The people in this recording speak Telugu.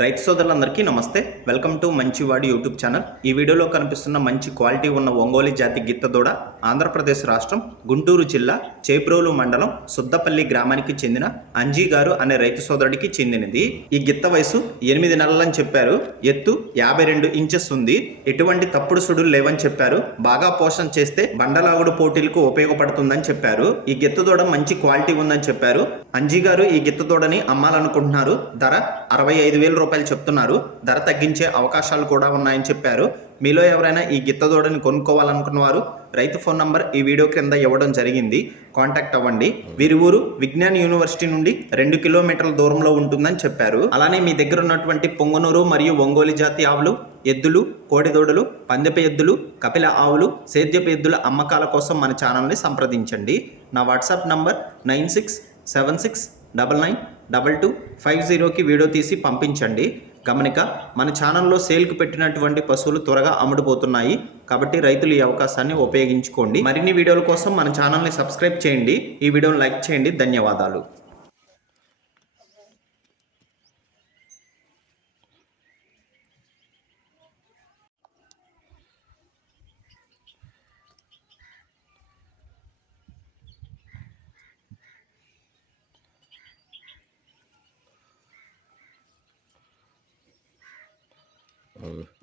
రైతు సోదరులందరికీ నమస్తే. వెల్కమ్ టు మంచివాడి యూట్యూబ్ ఛానల్. ఈ వీడియోలో కనిపిస్తున్న మంచి క్వాలిటీ ఉన్న ఒంగోలు జాతి గిత్త దూడ ఆంధ్రప్రదేశ్ రాష్ట్రం గుంటూరు జిల్లా చేబ్రోలు మండలం సుద్దపల్లి గ్రామానికి చెందిన అంజీ గారు అనే రైతు సోదరుడికి చెందినది. ఈ గిత్త వయసు 8 నెలలని చెప్పారు. ఎత్తు 52 ఇంచెస్ ఉంది. ఎటువంటి తప్పుడు సుడులు లేవని చెప్పారు. బాగా పోషణ చేస్తే బండలాగుడు పోటీలకు ఉపయోగపడుతుందని చెప్పారు. ఈ గిత్త దూడ మంచి క్వాలిటీ ఉందని చెప్పారు. అంజీ గారు ఈ గిత్త దూడని అమ్మాలనుకుంటున్నారు. ధర 65,000 రూపాయలు చెప్తున్నారు. ధర తగ్గించే అవకాశాలు కూడా ఉన్నాయని చెప్పారు. మీలో ఎవరైనా ఈ గిత్త దూడని కొనుక్కోవాలనుకున్నవారు రైతు ఫోన్ నంబర్ ఈ వీడియో క్రింద ఇవ్వడం జరిగింది. కాంటాక్ట్ అవ్వండి. వీరి ఊరు విజ్ఞాన్ యూనివర్సిటీ నుండి 2 కిలోమీటర్ల దూరంలో ఉంటుందని చెప్పారు. అలానే మీ దగ్గర ఉన్నటువంటి పొంగనూరు మరియు ఒంగోలు జాతి ఆవులు, ఎద్దులు, కోడిదూడలు, పందెపు ఎద్దులు, కపిల ఆవులు, సేద్యపు ఎద్దుల అమ్మకాల కోసం మన ఛానల్ని సంప్రదించండి. నా వాట్సాప్ నంబర్ 9676992250కి వీడియో తీసి పంపించండి. గమనిక, మన ఛానల్లో సేల్కి పెట్టినటువంటి పశువులు త్వరగా అమ్ముడుపోతున్నాయి కాబట్టి రైతులు ఈ అవకాశాన్ని ఉపయోగించుకోండి. మరిన్ని వీడియోల కోసం మన ఛానల్ని సబ్స్క్రైబ్ చేయండి. ఈ వీడియోని లైక్ చేయండి. ధన్యవాదాలు. Oh.